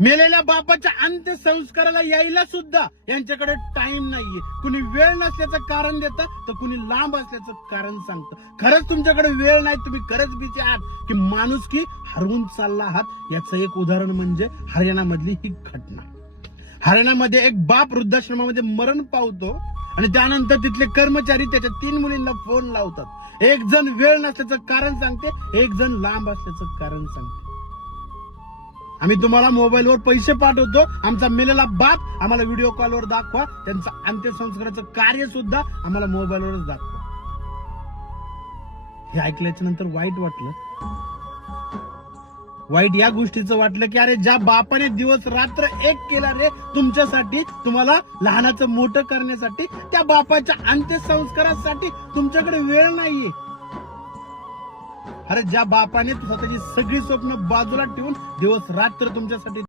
मेलेल्या बापाच्या अंत्यसंस्काराला यायला सुद्धा यांच्याकडे टाइम नाहीये. कुणी वेळ नसल्याचं कारण देतं तर कुणी लांब असल्याचं कारण सांगतं. खरंच तुमच्याकडे वेळ नाही, तुम्ही खरंच बिझी आहात की माणुसकी हरवून चालला आहात. याचं एक उदाहरण म्हणजे हरियाणामधली ही घटना. हरियाणामध्ये एक बाप वृद्धाश्रमामध्ये मरण पावतो आणि त्यानंतर तिथले कर्मचारी त्याच्या 3 मुलींना फोन लावतात. एक जण वेळ नसल्याचं कारण सांगते, एक जण लांब असल्याचं कारण सांगते. आम्ही तुम्हाला मोबाईलवर पैसे पाठवतो, आमचा मेलेला बाप आम्हाला व्हिडिओ कॉलवर दाखवा, त्यांचं अंत्यसंस्काराचं कार्य सुद्धा आम्हाला मोबाईलवरच दाखवा. हे ऐकल्याच्या नंतर वाईट वाटलं. वाईट या गोष्टीचं वाटलं की अरे ज्या बापाने दिवस रात्र एक केला रे तुमच्यासाठी, तुम्हाला लहानाचं मोठं करण्यासाठी, त्या बापाच्या अंत्यसंस्कारासाठी तुमच्याकडे वेळ नाहीये. अरे ज्या बापाने स्वतःची सगळी स्वप्न बाजूला ठेवून दिवस रात्र तुमच्यासाठी